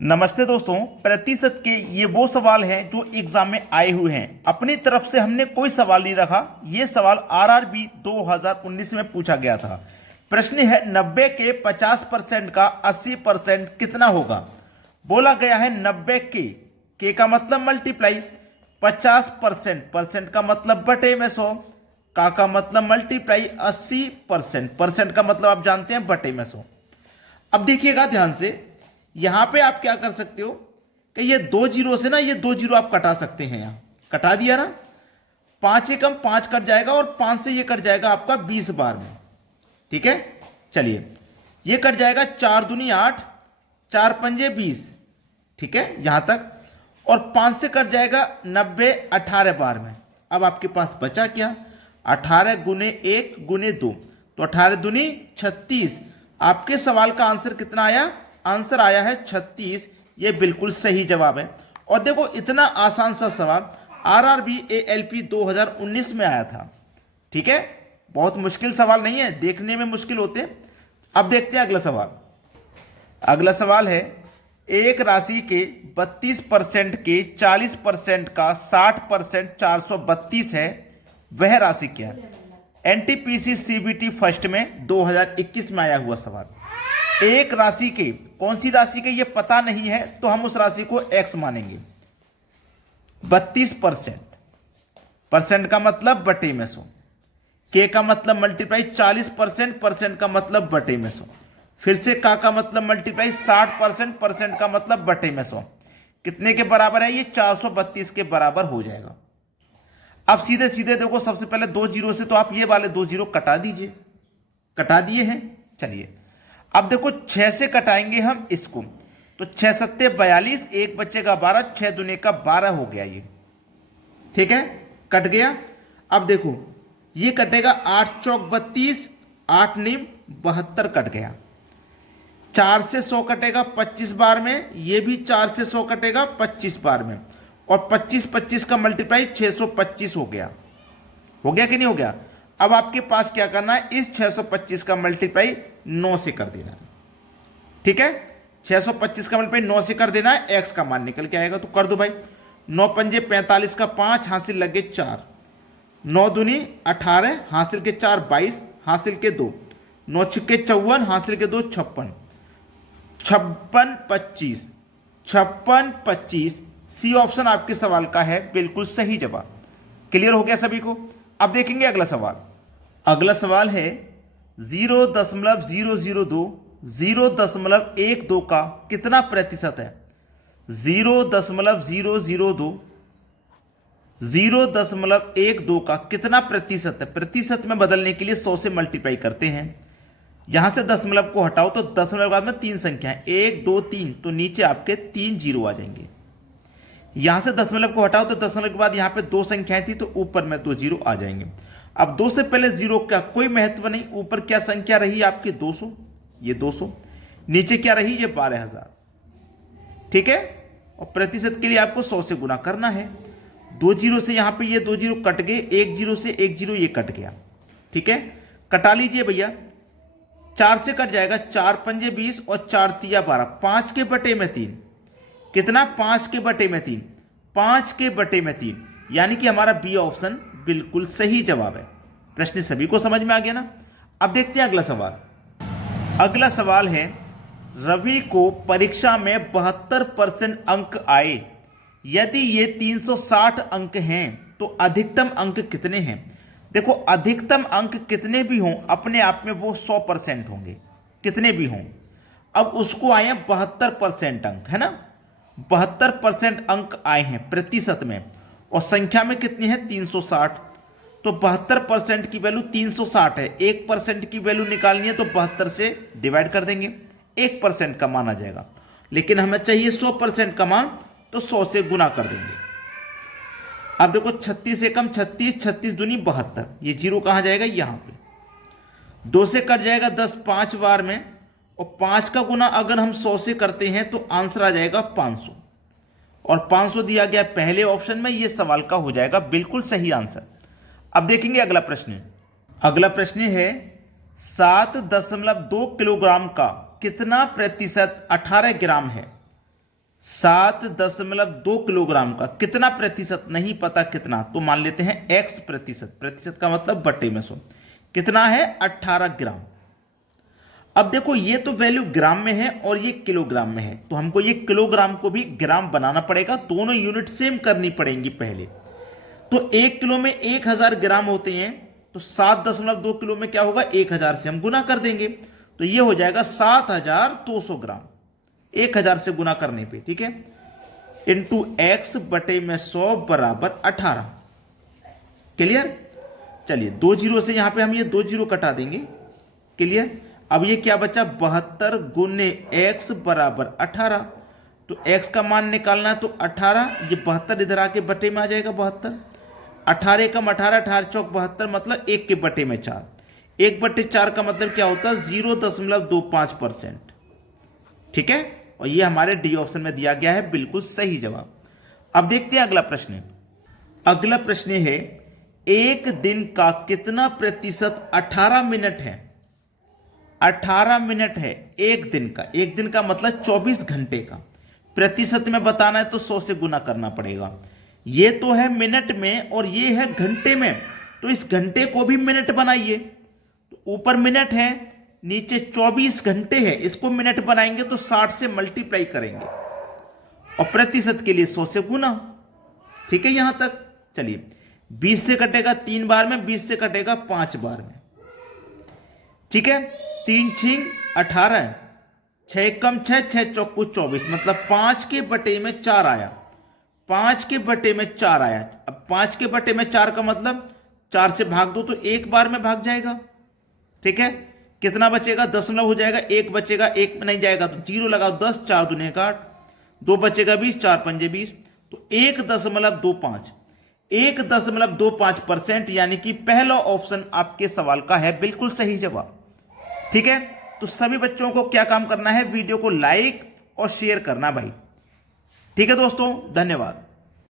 नमस्ते दोस्तों। प्रतिशत के ये वो सवाल हैं जो एग्जाम में आए हुए हैं। अपनी तरफ से हमने कोई सवाल नहीं रखा। ये सवाल आरआरबी 2019 में पूछा गया था। प्रश्न है 90 के 50% का 80% कितना होगा। बोला गया है 90 के का मतलब मल्टीप्लाई, 50% परसेंट का मतलब बटे में 100, का मतलब मल्टीप्लाई 80%, परसेंट का मतलब आप जानते हैं बटे में 100। अब देखिएगा ध्यान से, यहां पे आप क्या कर सकते हो कि ये दो जीरो से ना ये दो जीरो आप कटा सकते हैं। यहां कटा दिया ना, 5 एकम 5 कट जाएगा और 5 से ये कट जाएगा आपका 20 बार में। ठीक है, चलिए ये कट जाएगा 4 दूनी 8, 4 पंजे 20। ठीक है यहां तक। और 5 से कट जाएगा 90 18 बार में। अब आपके पास बचा क्या, 18 गुने 1 गुने 2, तो 18 दूनी 36। आपके सवाल का आंसर कितना आया, आंसर आया है 36। ये बिल्कुल सही जवाब है। और देखो इतना आसान सा सवाल आरआरबी एएलपी 2019 में आया था। ठीक है, बहुत मुश्किल सवाल नहीं है, देखने में मुश्किल होते। अब देखते हैं अगला सवाल। अगला सवाल है एक राशि के 32% के 40% का 60% 432 है, वह राशि क्या है। एनटीपीसी सीबीटी फर्स्ट में 2021 में आया हुआ सवाल। एक राशि के, कौन सी राशि के ये पता नहीं है तो हम उस राशि को x मानेंगे। 32%, परसेंट का मतलब बटे में 100, के का मतलब मल्टीप्लाई 40%, परसेंट का मतलब बटे में 100, फिर से का मतलब मल्टीप्लाई 60%, परसेंट का मतलब बटे में 100। कितने के बराबर है ये, 432 के बराबर हो जाएगा। अब सीधे सीधे देखो, सबसे पहले दो जीरो से तो आप ये वाले दो जीरो कटा दीजिए। कटा दिए हैं, चलिए अब देखो 6 से कटाएंगे हम इसको, तो 6 सत्ते 42, एक बचेगा 12, 6 दुने का 12 हो गया ये। ठीक है, कट गया। अब देखो ये कटेगा 8 चौक 32, 8 नीम 72 कट गया। 4 से 100 कटेगा 25 बार में, ये भी 4 से 100 कटेगा 25 बार में, और 25 25 का मल्टीप्लाई 625 हो गया। हो गया कि नहीं हो गया। अब आपके पास क्या करना है, इस 625 का मल्टीप्लाई 9 से कर देना है। ठीक है, 625 का मल्टीप्लाई 9 से कर देना है, x का मान निकल के आएगा, तो कर दो भाई। 9 पंजे 45 का 5, हासिल लगे 4, 9 दूनी 18, हासिल के 4 22, हासिल के 2, 9 छक्के 54, हासिल के 2 56, 56 25, 56 25। सी ऑप्शन आपके सवाल का है बिल्कुल सही जवाब। क्लियर हो गया सभी को। अब देखेंगे अगला सवाल। अगला सवाल है 0.002 0.12 का कितना प्रतिशत है। 0.002 0.12 का कितना प्रतिशत है। प्रतिशत में बदलने के लिए 100 से मल्टीप्लाई करते हैं। यहां से दशमलव को हटाओ तो दशमलव के बाद में 3 संख्या है, 1 2 3, तो नीचे आपके 3 जीरो आ जाएंगे। यहां से दशमलव को हटाओ तो दशमलव के बाद यहां पे 2 संख्याएं थी, तो ऊपर में 2 जीरो आ जाएंगे। अब 2 से पहले जीरो का कोई महत्व नहीं, ऊपर क्या संख्या रही आपकी 200, ये 200, नीचे क्या रही ये 12,000। ठीक है, और प्रतिशत के लिए आपको 100 से गुना करना है। 2 जीरो से यहां पे ये 2 जीरो कट गए, 1 जीरो से 1 जीरो ये कट गया। ठीक है, कटा लीजिए भैया। 4 से कट जाएगा, 4 पंजे 20 और 4 तिया 12, 5 के बटे में 3, कितना 5 के बटे में 3, 5 के बटे में 3, यानी कि हमारा बी ऑप्शन बिल्कुल सही जवाब है। प्रश्न सभी को समझ में आ गया ना। अब देखते हैं अगला सवाल। अगला सवाल है रवि को परीक्षा में 72% अंक आए, यदि ये 360 अंक हैं तो अधिकतम अंक कितने हैं। देखो अधिकतम अंक कितने भी हों अपने आप में वो 100% होंगे, कितने भी हों। अब उसको आए हैं 72% अंक, है ना, 72% अंक आए हैं प्रतिशत में, और संख्या में कितनी है 360, तो 72% की वैल्यू 360 है। 1% की वैल्यू निकालनी है तो 72 से डिवाइड कर देंगे, 1% का मान आ जाएगा। लेकिन हमें चाहिए 100% का मान, तो 100 से गुना कर देंगे। अब देखो 36 एकम 36, 36 दूनी 72, ये जीरो कहां जाएगा यहां पे। 2 से कट जाएगा 10 5 बार में, और 5 का गुना अगर हम 100 से करते हैं तो आंसर आ जाएगा 500, और 500 दिया गया पहले ऑप्शन में, यह सवाल का हो जाएगा बिल्कुल सही आंसर। अब देखेंगे अगला प्रश्न। अगला प्रश्न है 7.2 किलोग्राम का कितना प्रतिशत 18 ग्राम है। 7.2 किलोग्राम का कितना प्रतिशत नहीं पता कितना, तो मान लेते हैं x प्रतिशत, प्रतिशत का मतलब बटे में 100, कितना है 18 ग्राम। अब देखो ये तो वैल्यू ग्राम में है और ये किलोग्राम में है, तो हमको ये किलोग्राम को भी ग्राम बनाना पड़ेगा, दोनों यूनिट सेम करनी पड़ेंगी पहले। तो 1 किलो में 1000 ग्राम होते हैं, तो 7.2 किलो में क्या होगा 1000 से हम गुना कर देंगे, तो ये हो जाएगा 7200 ग्राम 1000 से गुना करने पे, ठीक है, इंटू x बटे में 100 बराबर 18। क्लियर। चलिए 2 जीरो से यहां पे हम ये 2 जीरो कटा देंगे। क्लियर। अब ये क्या बचा 72 गुने x बराबर 18, तो x का मान निकालना है, तो 18, ये 72 इधर आके बटे में आ जाएगा 72, 18 कम 18, 18 चौक 72, मतलब 1 के बटे में 4, 1/4 का मतलब क्या होता है 0.25%। ठीक है, और ये हमारे डी ऑप्शन में दिया गया है बिल्कुल सही जवाब। अब देखते हैं अगला प्रश्न। अगला प्रश्न है एक दिन का कितना प्रतिशत 18 मिनट है। 18 मिनट है एक दिन का, एक दिन का मतलब 24 घंटे का, प्रतिशत में बताना है तो 100 से गुना करना पड़ेगा। ये तो है मिनट में और ये है घंटे में, तो इस घंटे को भी मिनट बनाइए, तो ऊपर मिनट है नीचे 24 घंटे है, इसको मिनट बनाएंगे तो 60 से मल्टीप्लाई करेंगे और प्रतिशत के लिए 100 से गुना। ठीक है यहां तक। चलिए 20 से कटेगा 3 बार में, 20 से कटेगा 5 बार में। ठीक है, 3 छिंग 18, 6 कम 6, 6 चौको 24, मतलब 5 के बटे में 4 आया, 5 के बटे में 4 आया। अब 5 के बटे में 4 का मतलब 4 से भाग दो तो एक बार में भाग जाएगा। ठीक है, कितना बचेगा दशमलव हो जाएगा, 1 बचेगा, 1 में नहीं जाएगा तो 0 लगाओ, 10, 4 दूने 8, 2 बचेगा 20, 4 पंजे 20, तो 1.25, 1.25%, यानी कि पहला ऑप्शन आपके सवाल का है बिल्कुल सही जवाब। ठीक है, तो सभी बच्चों को क्या काम करना है, वीडियो को लाइक और शेयर करना भाई। ठीक है दोस्तों, धन्यवाद।